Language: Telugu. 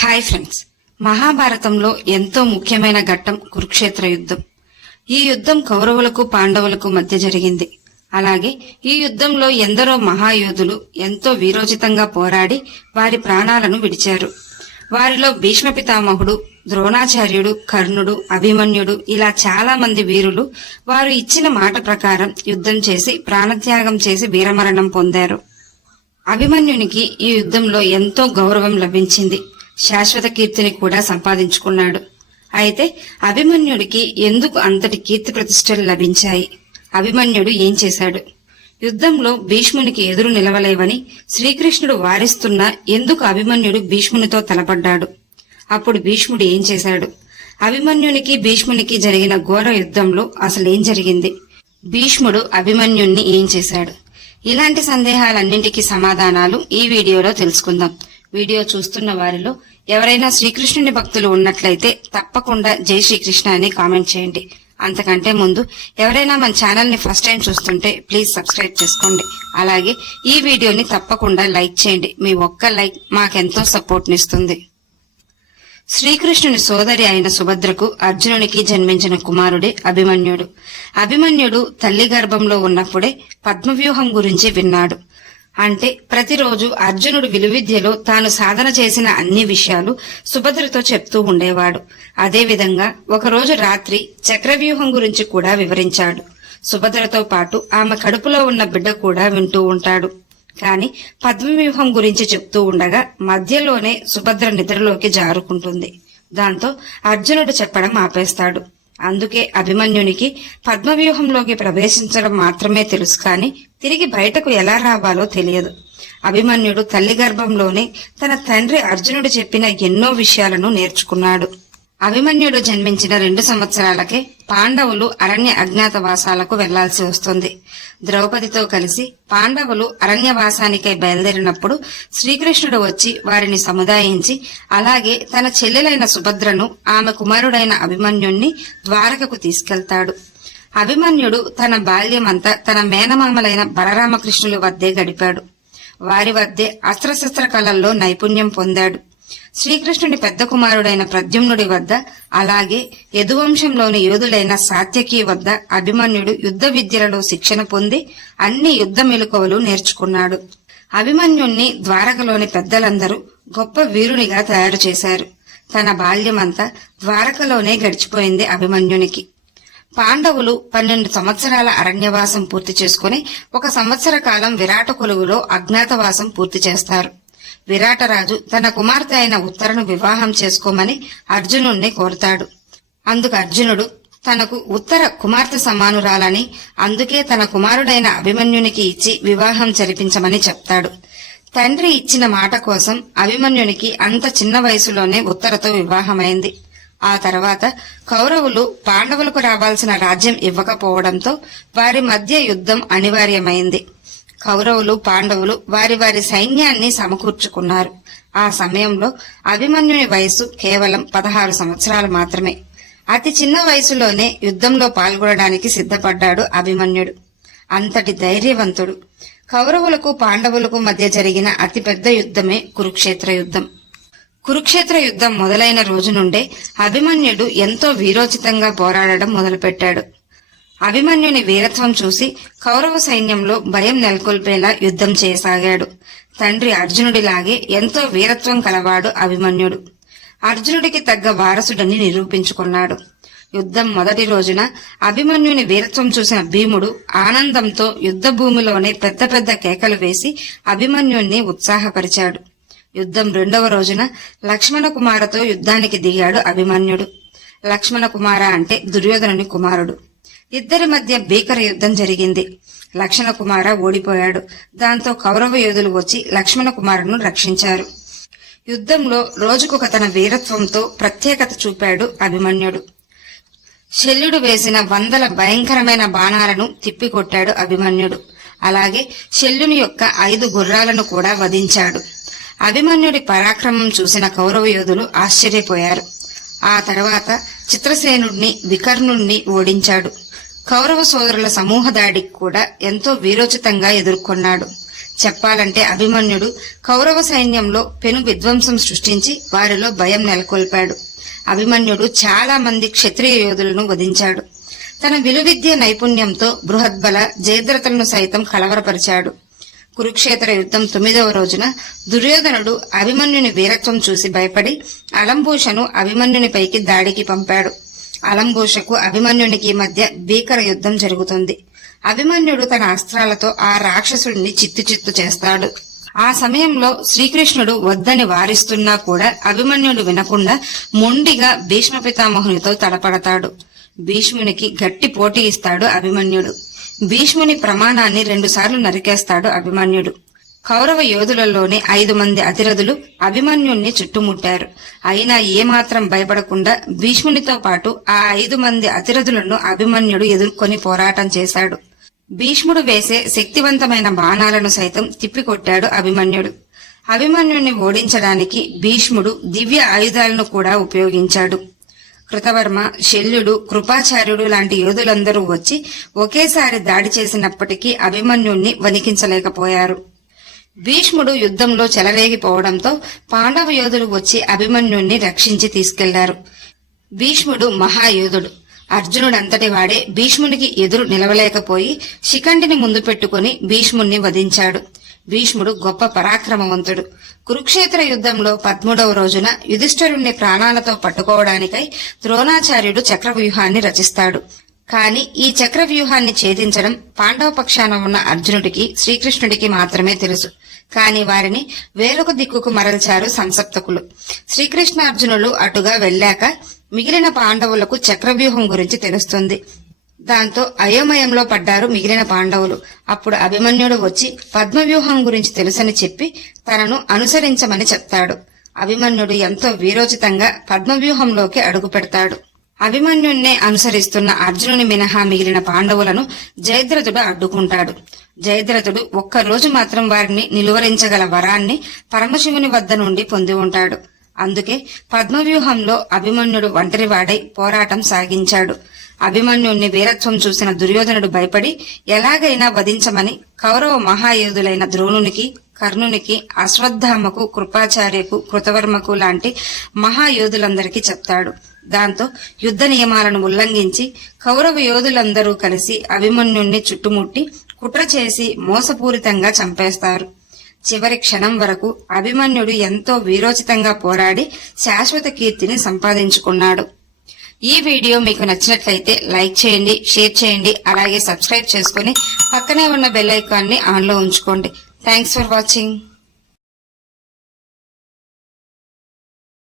హాయ్ ఫ్రెండ్స్ మహాభారతంలో ఎంతో ముఖ్యమైన ఘట్టం కురుక్షేత్ర యుద్ధం. ఈ యుద్ధం కౌరవులకు పాండవులకు మధ్య జరిగింది. అలాగే ఈ యుద్ధంలో ఎందరో మహాయోధులు ఎంతో వీరోచితంగా పోరాడి వారి ప్రాణాలను విడిచారు. వారిలో భీష్మ పితామహుడు ద్రోణాచార్యుడు కర్ణుడు అభిమన్యుడు ఇలా చాలా మంది వీరులు వారు ఇచ్చిన మాట ప్రకారం యుద్ధం చేసి ప్రాణత్యాగం చేసి వీరమరణం పొందారు. అభిమన్యునికి ఈ యుద్ధంలో ఎంతో గౌరవం లభించింది. శాశ్వత కీర్తిని కూడా సంపాదించుకున్నాడు. అయితే అభిమన్యుడికి ఎందుకు అంతటి కీర్తి ప్రతిష్టలు లభించాయి? అభిమన్యుడు ఏం చేశాడు? యుద్ధంలో భీష్మునికి ఎదురు నిలవలేవని శ్రీకృష్ణుడు వారిస్తున్నా ఎందుకు అభిమన్యుడు భీష్మునితో తలపడ్డాడు? అప్పుడు భీష్ముడు ఏం చేశాడు? అభిమన్యునికి భీష్మునికి జరిగిన ఘోర యుద్ధంలో అసలేం జరిగింది? భీష్ముడు అభిమన్యుణ్ణి ఏం చేశాడు? ఇలాంటి సందేహాలన్నింటికీ సమాధానాలు ఈ వీడియోలో తెలుసుకుందాం. వీడియో చూస్తున్న వారిలో ఎవరైనా శ్రీకృష్ణుని భక్తులు ఉన్నట్లయితే తప్పకుండా జై శ్రీకృష్ణ అని కామెంట్ చేయండి. అంతకంటే ముందు ఎవరైనా మన ఛానల్ని ఫస్ట్ టైం చూస్తుంటే ప్లీజ్ సబ్స్క్రైబ్ చేసుకోండి. అలాగే ఈ వీడియోని తప్పకుండా లైక్ చేయండి. మీ ఒక్క లైక్ మాకెంతో సపోర్ట్నిస్తుంది శ్రీకృష్ణుని సోదరి అయిన సుభద్రకు అర్జునునికి జన్మించిన కుమారుడే అభిమన్యుడు. అభిమన్యుడు తల్లి గర్భంలో ఉన్నప్పుడే పద్మవ్యూహం గురించి విన్నాడు. అంటే ప్రతిరోజు అర్జునుడు విలువిద్యలో తాను సాధన చేసిన అన్ని విషయాలు సుభద్రతో చెప్తూ ఉండేవాడు. అదేవిధంగా ఒకరోజు రాత్రి చక్రవ్యూహం గురించి కూడా వివరించాడు. సుభద్రతో పాటు ఆమె కడుపులో ఉన్న బిడ్డ కూడా వింటూ ఉంటాడు. కాని పద్మవ్యూహం గురించి చెప్తూ ఉండగా మధ్యలోనే సుభద్ర నిద్రలోకి జారుకుంటుంది. దాంతో అర్జునుడు చెప్పడం ఆపేస్తాడు. అందుకే అభిమన్యునికి పద్మవ్యూహంలోకి ప్రవేశించడం మాత్రమే తెలుసు కాని తిరిగి బయటకు ఎలా రావాలో తెలియదు. అభిమన్యుడు తల్లి గర్భంలోనే తన తండ్రి అర్జునుడు చెప్పిన ఎన్నో విషయాలను నేర్చుకున్నాడు. అభిమన్యుడు జన్మించిన రెండు సంవత్సరాలకే పాండవులు అరణ్య అజ్ఞాతవాసాలకు వెళ్ళాల్సి వస్తుంది. ద్రౌపదితో కలిసి పాండవులు అరణ్యవాసానికై బయలుదేరినప్పుడు శ్రీకృష్ణుడు వచ్చి వారిని సముదాయించి అలాగే తన చెల్లెలైన సుభద్రను ఆమె కుమారుడైన అభిమన్యుణ్ణి ద్వారకకు తీసుకెళ్తాడు. అభిమన్యుడు తన బాల్యమంతా తన మేనమామలైన బలరామకృష్ణుల వద్దే గడిపాడు. వారి వద్దే అస్త్రశస్త్ర కళల్లో నైపుణ్యం పొందాడు. శ్రీకృష్ణుడి పెద్ద కుమారుడైన ప్రద్యుమ్నుడి వద్ద అలాగే యదువంశంలోని యోధుడైన సాత్యకి వద్ద అభిమన్యుడు యుద్ధ విద్యలలో శిక్షణ పొంది అన్ని యుద్ధ మెలకువలు నేర్చుకున్నాడు. అభిమన్యుణ్ణి ద్వారకలోని పెద్దలందరూ గొప్ప వీరునిగా తయారు చేశారు. తన బాల్యమంతా ద్వారకలోనే గడిచిపోయింది అభిమన్యునికి. పాండవులు పన్నెండు సంవత్సరాల అరణ్యవాసం పూర్తి చేసుకుని ఒక సంవత్సర కాలం విరాట కొలువులో అజ్ఞాతవాసం పూర్తి చేస్తారు. విరాటరాజు తన కుమార్తె అయిన ఉత్తరను వివాహం చేసుకోమని అర్జునుణ్ణి కోరుతాడు. అందుకు అర్జునుడు తనకు ఉత్తర కుమార్తె సమానురాలని అందుకే తన కుమారుడైన అభిమన్యునికి ఇచ్చి వివాహం జరిపించమని చెప్తాడు. తండ్రి ఇచ్చిన మాట కోసం అభిమన్యునికి అంత చిన్న వయసులోనే ఉత్తరతో వివాహమైంది. ఆ తర్వాత కౌరవులు పాండవులకు రావాల్సిన రాజ్యం ఇవ్వకపోవడంతో వారి మధ్య యుద్ధం అనివార్యమైంది. కౌరవులు పాండవులు వారి వారి సైన్యాన్ని సమకూర్చుకున్నారు. ఆ సమయంలో అభిమన్యుని వయసు కేవలం పదహారు సంవత్సరాలు మాత్రమే. అతి చిన్న వయసులోనే యుద్ధంలో పాల్గొనడానికి సిద్ధపడ్డాడు అభిమన్యుడు. అంతటి ధైర్యవంతుడు. కౌరవులకు పాండవులకు మధ్య జరిగిన అతిపెద్ద యుద్ధమే కురుక్షేత్ర యుద్ధం. కురుక్షేత్ర యుద్ధం మొదలైన రోజు నుండే అభిమన్యుడు ఎంతో వీరోచితంగా పోరాడడం మొదలుపెట్టాడు. అభిమన్యుని వీరత్వం చూసి కౌరవ సైన్యంలో భయం నెలకొల్పేలా యుద్ధం చేయసాగాడు. తండ్రి అర్జునుడిలాగే ఎంతో వీరత్వం కలవాడు అభిమన్యుడు. అర్జునుడికి తగ్గ వారసుడని నిరూపించుకున్నాడు. యుద్ధం మొదటి రోజున అభిమన్యుని వీరత్వం చూసిన భీముడు ఆనందంతో యుద్ధ భూమిలోనే పెద్ద పెద్ద కేకలు వేసి అభిమన్యుణ్ణి ఉత్సాహపరిచాడు. యుద్ధం రెండవ రోజున లక్ష్మణ కుమారతో యుద్ధానికి దిగాడు అభిమన్యుడు. లక్ష్మణ కుమార అంటే దుర్యోధనుని కుమారుడు. ఇద్దరి మధ్య భీకర యుద్ధం జరిగింది. లక్ష్మణ కుమార ఓడిపోయాడు. దాంతో కౌరవ యోధులు వచ్చి లక్ష్మణ కుమారును రక్షించారు. యుద్ధంలో రోజుకొక తన వీరత్వంతో ప్రత్యేకత చూపాడు అభిమన్యుడు. శల్యుడు వేసిన వందల భయంకరమైన బాణాలను తిప్పికొట్టాడు అభిమన్యుడు. అలాగే శల్యుని యొక్క ఐదు గుర్రాలను కూడా వధించాడు. అభిమన్యుడి పరాక్రమం చూసిన కౌరవ యోధులు ఆశ్చర్యపోయారు. ఆ తర్వాత చిత్రసేనుడిని వికర్ణుణ్ణి ఓడించాడు. కౌరవ సోదరుల సమూహ దాడికి కూడా ఎంతో వీరోచితంగా ఎదుర్కొన్నాడు. చెప్పాలంటే అభిమన్యుడు కౌరవ సైన్యంలో పెను విధ్వంసం సృష్టించి వారిలో భయం నెలకొల్పాడు. అభిమన్యుడు చాలా మంది క్షత్రియ యోధులను వధించాడు. తన విలువిద్య నైపుణ్యంతో బృహద్బల జయద్రతలను సైతం కలవరపరిచాడు. కురుక్షేత్ర యుద్ధం తొమ్మిదవ రోజున దుర్యోధనుడు అభిమన్యుని వీరత్వం చూసి భయపడి అలంభూషను అభిమన్యునిపైకి దాడికి పంపాడు. అలంభూషకు అభిమన్యునికి మధ్య భీకర యుద్ధం జరుగుతుంది. అభిమన్యుడు తన అస్త్రాలతో ఆ రాక్షసుడిని చిత్తు చిత్తు చేస్తాడు. ఆ సమయంలో శ్రీకృష్ణుడు వద్దని వారిస్తున్నా కూడా అభిమన్యుడు వినకుండా మొండిగా భీష్మ పితామహునితో తలపడతాడు. భీష్మునికి గట్టి పోటీ ఇస్తాడు అభిమన్యుడు. భీష్ముని ప్రమాణాన్ని రెండుసార్లు నరికేస్తాడు అభిమన్యుడు. కౌరవ యోధులలోనే ఐదు మంది అతిరథులు అభిమన్యుణ్ణి చుట్టుముట్టారు. అయినా ఏమాత్రం భయపడకుండా భీష్మునితో పాటు ఆ ఐదు మంది అతిరథులను అభిమన్యుడు ఎదుర్కొని పోరాటం చేశాడు. భీష్ముడు వేసే శక్తివంతమైన బాణాలను సైతం తిప్పికొట్టాడు అభిమన్యుడు. అభిమన్యుణ్ణి ఓడించడానికి భీష్ముడు దివ్య ఆయుధాలను కూడా ఉపయోగించాడు. కృతవర్మ శల్యుడు కృపాచార్యుడు లాంటి యోధులందరూ వచ్చి ఒకేసారి దాడి చేసినప్పటికీ అభిమన్యుణ్ణి వణికించలేకపోయారు. భీష్ముడు యుద్ధంలో చెలరేగిపోవడంతో పాండవ యోధులు వచ్చి అభిమన్యుణ్ణి రక్షించి తీసుకెళ్ళారు. భీష్ముడు మహాయోధుడు. అర్జునుడంతటి వాడే భీష్మునికి ఎదురు నిలవలేకపోయి శిఖండిని ముందు పెట్టుకుని భీష్ముణ్ణి వధించాడు. భీష్ముడు గొప్ప పరాక్రమవంతుడు. కురుక్షేత్ర యుద్ధంలో పద్మూడవ రోజున యుధిష్ఠరుణ్ణి ప్రాణాలతో పట్టుకోవడానికై ద్రోణాచార్యుడు చక్రవ్యూహాన్ని రచిస్తాడు. కాని ఈ చక్రవ్యూహాన్ని ఛేదించడం పాండవ పక్షాన ఉన్న అర్జునుడికి శ్రీకృష్ణుడికి మాత్రమే తెలుసు. కాని వారిని వేరొక దిక్కుకు మరల్చారు సంసప్తకులు. శ్రీకృష్ణ అర్జునులు అటుగా వెళ్ళాక మిగిలిన పాండవులకు చక్రవ్యూహం గురించి తెలుస్తుంది. దాంతో అయోమయంలో పడ్డారు మిగిలిన పాండవులు. అప్పుడు అభిమన్యుడు వచ్చి పద్మవ్యూహం గురించి తెలుసని చెప్పి తనను అనుసరించమని చెప్తాడు. అభిమన్యుడు ఎంతో వీరోచితంగా పద్మవ్యూహంలోకి అడుగు పెడతాడు. అభిమన్యుణ్ణే అనుసరిస్తున్న అర్జునుని మినహా మిగిలిన పాండవులను జయద్రథుడు అడ్డుకుంటాడు. జయద్రథుడు ఒక్క రోజు మాత్రం వారిని నిలువరించగల వరాన్ని పరమశివుని వద్ద నుండి పొంది ఉంటాడు. అందుకే పద్మవ్యూహంలో అభిమన్యుడు ఒంటరివాడై పోరాటం సాగించాడు. అభిమన్యుణ్ణి వీరత్వం చూసిన దుర్యోధనుడు భయపడి ఎలాగైనా వధించమని కౌరవ మహాయోధులైన ద్రోణునికి కర్ణునికి అశ్వత్థామకు కృపాచార్యకు కృతవర్మకు లాంటి మహాయోధులందరికీ చెప్తాడు. దాంతో యుద్ధ నియమాలను ఉల్లంఘించి కౌరవ యోధులందరూ కలిసి అభిమన్యుణ్ణి చుట్టుముట్టి కుట్ర చేసి మోసపూరితంగా చంపేస్తారు. చివరి క్షణం వరకు అభిమన్యుడు ఎంతో వీరోచితంగా పోరాడి శాశ్వత కీర్తిని సంపాదించుకున్నాడు. ఈ వీడియో మీకు నచ్చినట్లయితే లైక్ చేయండి షేర్ చేయండి అలాగే సబ్స్క్రైబ్ చేసుకుని పక్కనే ఉన్న బెల్ ఐకాన్ని ఆన్లో ఉంచుకోండి. Thanks for watching